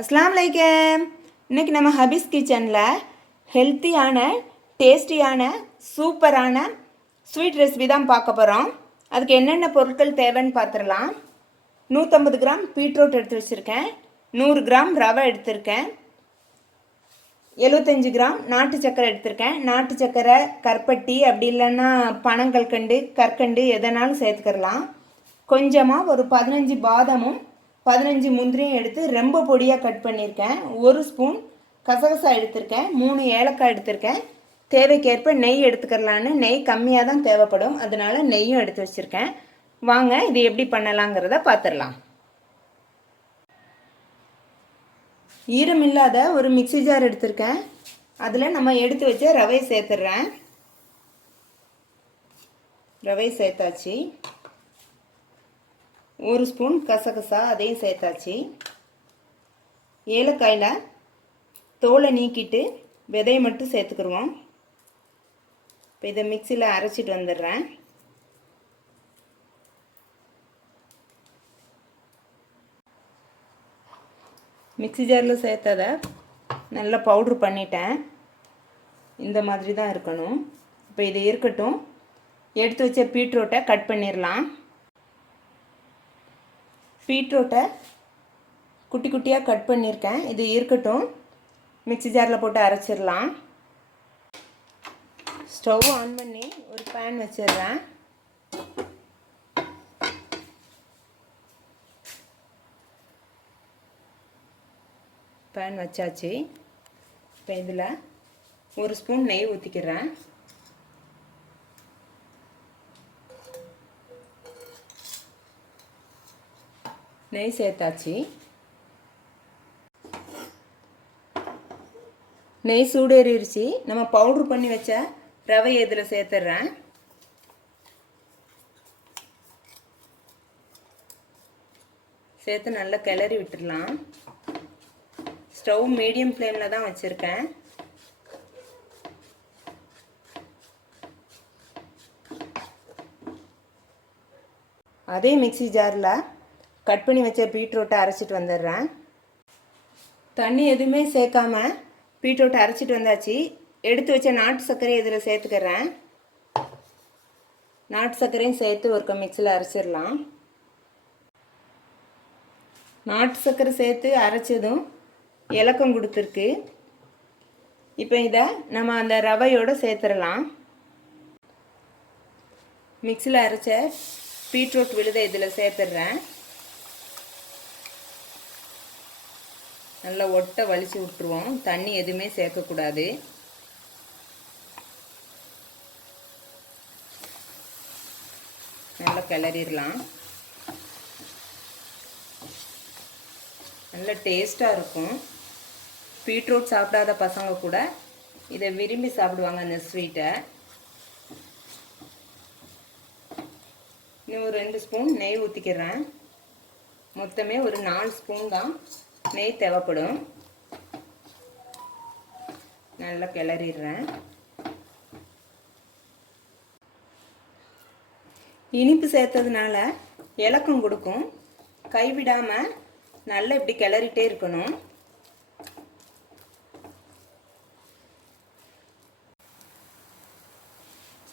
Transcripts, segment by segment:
அஸ்லாம் வலைக்கம் இன்னைக்கு நம்ம ஹபிஸ் கிச்சனில் ஹெல்த்தியான டேஸ்டியான சூப்பரான ஸ்வீட் ரெசிபி தான் பார்க்க போகிறோம் அதுக்கு என்னென்ன பொருட்கள் தேவைன்னு பார்த்துடலாம். நூற்றம்பது கிராம் பீட்ரூட் எடுத்து வச்சுருக்கேன். நூறு கிராம் ரவை எடுத்திருக்கேன். எழுபத்தஞ்சு கிராம் நாட்டு சக்கரை எடுத்திருக்கேன். நாட்டு சக்கரை கற்பட்டி அப்படி இல்லைன்னா பனங்கற்கண்டு கற்கண்டு எதனாலும் சேர்த்துக்கிறலாம் கொஞ்சமாக ஒரு பதினஞ்சு பாதாமும் பதினஞ்சு முந்திரியும் எடுத்து ரொம்ப பொடியாக கட் பண்ணியிருக்கேன். ஒரு ஸ்பூன் கசகசா எடுத்திருக்கேன். மூணு ஏலக்காய் எடுத்திருக்கேன். தேவைக்கேற்ப நெய் எடுத்துக்கிறலான்னு நெய் கம்மியாக தான் தேவைப்படும். அதனால நெய்யும் எடுத்து வச்சுருக்கேன். வாங்க இது எப்படி பண்ணலாங்கிறத பார்த்துடலாம் ஈரமில்லாத ஒரு மிக்ஸி ஜார் எடுத்திருக்கேன். அதில் நம்ம எடுத்து வச்ச ரவை சேர்த்துடுறேன் ரவை சேர்த்தாச்சு. ஒரு ஸ்பூன் கசகசா அதையும் சேர்த்தாச்சு. ஏலக்காயில் தோலை நீக்கிட்டு விதையை மட்டும் சேர்த்துக்குருவோம். இப்போ இதை மிக்சியில் அரைச்சிட்டு வந்துடுறேன். மிக்ஸி ஜாரில் சேர்த்ததை நல்லா பவுட்ரு பண்ணிட்டேன். இந்த மாதிரி தான் இருக்கணும். இப்போ இது இருக்கட்டும். எடுத்து வச்ச பீட்ரூட்டை கட் பண்ணிடலாம். பீட்ரூட்டை குட்டி குட்டியாக கட் பண்ணியிருக்கேன். இது இருக்கட்டும். மிக்ஸி ஜாரில் போட்டு அரைச்சிடலாம். ஸ்டவ் ஆன் பண்ணி ஒரு பேன் வச்சிடுறேன். பேன் வச்சாச்சு. இப்போ இதில் ஒரு ஸ்பூன் நெய் ஊற்றிக்கிறேன் நெய் சேர்த்தாச்சு நெய் சூடேறிடுச்சு நம்ம பவுட்ரு பண்ணி வச்ச ரவை இதில் சேர்த்துட்றேன் சேர்த்து நல்லா கிளறி விட்டுடலாம் ஸ்டவ் மீடியம் ஃப்ளேமில் தான் வச்சுருக்கேன். அதே மிக்சி ஜாரில் கட் பண்ணி வச்ச பீட்ரூட்டை அரைச்சிட்டு வந்துடுறேன். தண்ணி எதுவுமே சேர்க்காம பீட்ரூட்டை அரைச்சிட்டு வந்தாச்சு. எடுத்து வச்ச நாட்டு சர்க்கரையை இதில் சேர்த்துக்கிறேன். நாட்டு சர்க்கரையும் சேர்த்து ஒரு மிக்சியில் அரைச்சிடலாம். நாட்டு சர்க்கரை சேர்த்து அரைச்சதும் இலக்கம் கொடுத்துருக்கு. இப்போ இதை நம்ம அந்த ரவையோடு சேர்த்துடலாம். மிக்சியில் அரைச்ச பீட்ரூட் விழுதை இதில் சேர்த்துடுறேன். நல்லா ஒட்டை வலிச்சு விட்டுருவோம். தண்ணி எதுவுமே சேர்க்கக்கூடாது. நல்லா கிளறிடலாம். நல்ல டேஸ்ட்டாக இருக்கும். பீட்ரூட் சாப்பிடாத பசங்க கூட இதை விரும்பி சாப்பிடுவாங்க அந்த ஸ்வீட்டை இன்னும் ஒரு ரெண்டு ஸ்பூன் நெய் ஊற்றிக்கிறேன் மொத்தமே ஒரு நாலு ஸ்பூன் தான். நெய் தேவைப்படும். நல்லா கிளறிடுறேன். இனிப்பு சேர்த்ததுனால இலக்கம் கொடுக்கும். கைவிடாமல் நல்லா இப்படி கிளறிட்டே இருக்கணும்.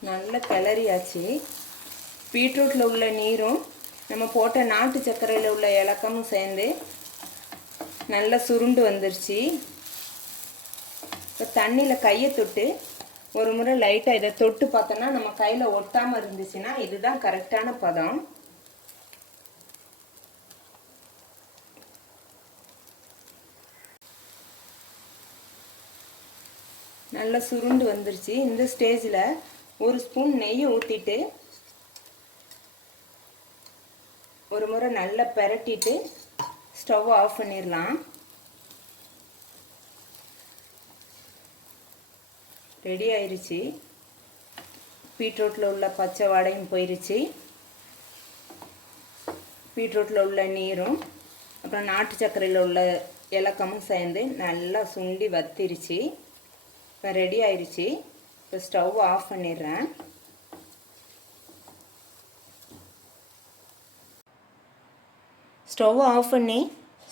நல்லா கிளறியாச்சு. பீட்ரூட்டில் உள்ள நீரும் நம்ம போட்ட நாட்டு சர்க்கரையில் உள்ள இலக்கமும் சேர்ந்து நல்லா சுருண்டு வந்துருச்சு. இப்போ தண்ணியில் கையை தொட்டு ஒரு முறை லைட்டாக இதை தொட்டு பார்த்தோன்னா நம்ம கையில் ஒட்டாமல் இருந்துச்சுன்னா இதுதான் கரெக்டான பதம். நல்லா சுருண்டு வந்துருச்சு. இந்த ஸ்டேஜில் ஒரு ஸ்பூன் நெய்யை ஊற்றிட்டு ஒரு முறை நல்லா பெரட்டிட்டு ஸ்டவ் ஆஃப் பண்ணிடலாம். ரெடி ஆயிடுச்சு பீட்ரூட்டில் உள்ள பச்சை வாடையும் போயிருச்சு. பீட்ரூட்டில் உள்ள நீரும் அப்புறம் நாட்டு சர்க்கரையில் உள்ள இலக்கமும் சேர்ந்து நல்லா சுண்டி வத்திருச்சு. இப்போ ரெடி ஆயிடுச்சு இப்போ ஸ்டவ் ஆஃப் பண்ணிடுறேன். ஸ்டவ் ஆஃப் பண்ணி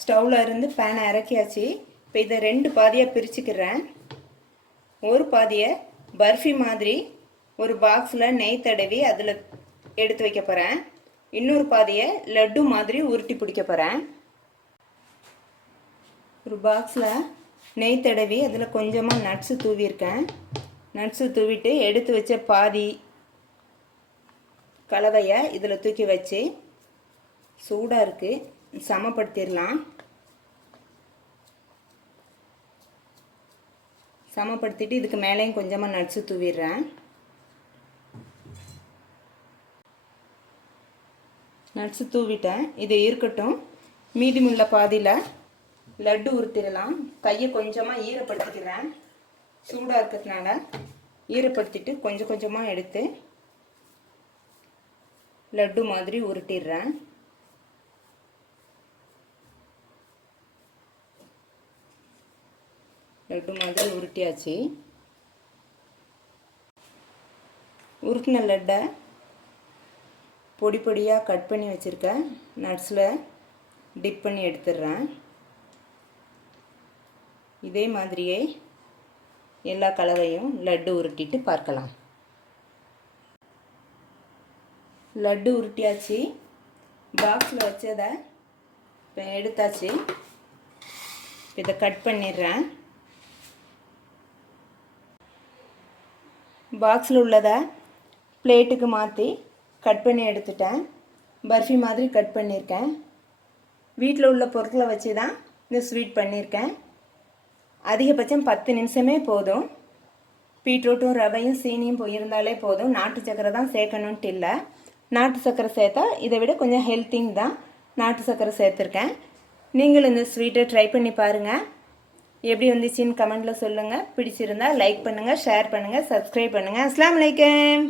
ஸ்டவ்வில் இருந்து பேனை இறக்கியாச்சு. இப்போ இதை ரெண்டு பாதியாக பிரிச்சுக்கிறேன். ஒரு பாதியை பர்ஃபி மாதிரி ஒரு பாக்ஸில் நெய் தடவி அதில் எடுத்து வைக்க போகிறேன் இன்னொரு பாதியை லட்டு மாதிரி உருட்டி பிடிக்க போகிறேன் ஒரு பாக்ஸில் நெய் தடவி அதில் கொஞ்சமாக நட்ஸு தூவியிருக்கேன். நட்ஸு தூவிட்டு எடுத்து வச்ச பாதி கலவையை இதில் தூக்கி வச்சு சூடாக இருக்குது சமப்படுத்திடலாம். சமப்படுத்திட்டு இதுக்கு மேலேயும் கொஞ்சமாக நட்ஸு தூவிடுறேன். நட்ஸு தூவிட்டேன். இது இருக்கட்டும். மீதிமுள்ள பாதியில் லட்டு உருட்டிடலாம். கையை கொஞ்சமாக ஈரப்படுத்திக்கிறேன். சூடாக இருக்கிறதுனால ஈரப்படுத்திட்டு கொஞ்சம் கொஞ்சமாக எடுத்து லட்டு மாதிரி உருட்டிடுறேன். லட்டு மாதிரி உருட்டியாச்சு. உருட்டின லட்டை பொடி பொடியாக கட் பண்ணி வச்சுருக்கேன் நட்ஸில் டிப் பண்ணி எடுத்துடுறேன். இதே மாதிரியே எல்லா கலவையும் லட்டு உருட்டிட்டு பார்க்கலாம். லட்டு உருட்டியாச்சு. பாக்ஸில் வச்சதை இப்போ எடுத்தாச்சு. இதை கட் பண்ணிடுறேன். பாக்ஸில் உள்ளதை பிளேட்டுக்கு மாற்றி கட் பண்ணி எடுத்துட்டேன். பர்ஃபி மாதிரி கட் பண்ணியிருக்கேன் வீட்டில் உள்ள பொருட்களை வச்சு தான் இந்த ஸ்வீட் பண்ணியிருக்கேன் அதிகபட்சம் பத்து நிமிஷமே போதும். பீட்ரூட்டும் ரவையும் சீனியும் போயிருந்தாலே போதும். நாட்டு சக்கரை தான் சேர்க்கணுன்ட்டு இல்லை. நாட்டு சக்கரை சேர்த்தா இதை விட கொஞ்சம் ஹெல்த்திங் தான் நாட்டு சக்கரை சேர்த்துருக்கேன். நீங்களும் இந்த ஸ்வீட்டை ட்ரை பண்ணி பாருங்கள் எப்படி வந்துச்சுன்னு கமெண்ட்டில் சொல்லுங்கள் பிடிச்சிருந்தா லைக் பண்ணுங்கள் ஷேர் பண்ணுங்கள் சப்ஸ்கிரைப் பண்ணுங்கள் அஸ்லாம் வலைக்கம்